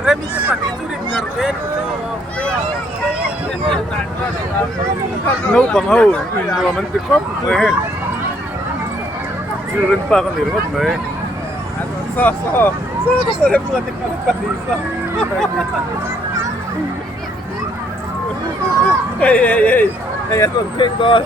Remi cepat itu dibiarkan. Nấu bằng hầu, nhưng mình tự khóc mẹ. Chưa lên pa con đi mất mẹ. So dia buat di Palisa. Hey, tuần kinh thôi.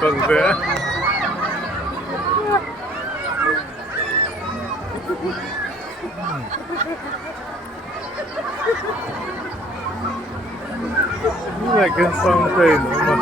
Còn vẽ. Như là cái sông tiền mà.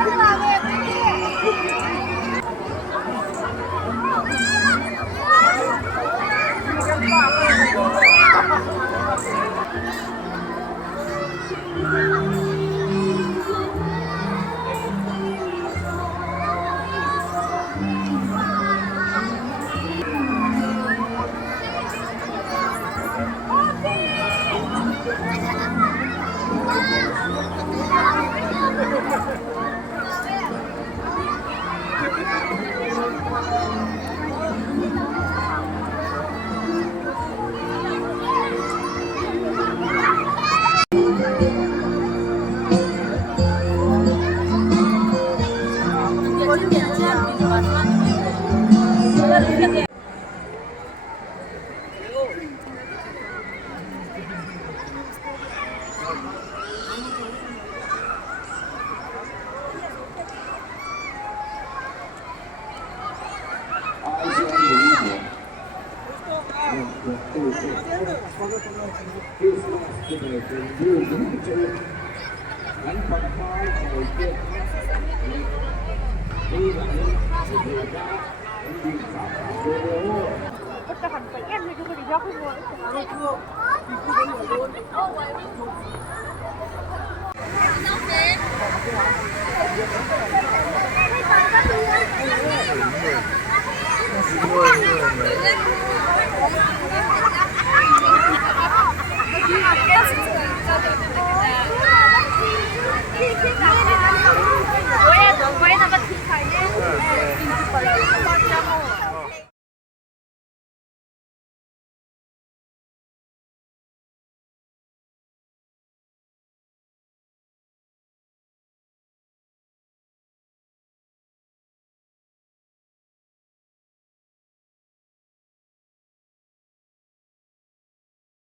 Tất cả phải em thì cứ phải đi dốc luôn. Hãy subscribe cho kênh Ghiền Mì Gõ để không bỏ lỡ những video hấp dẫn.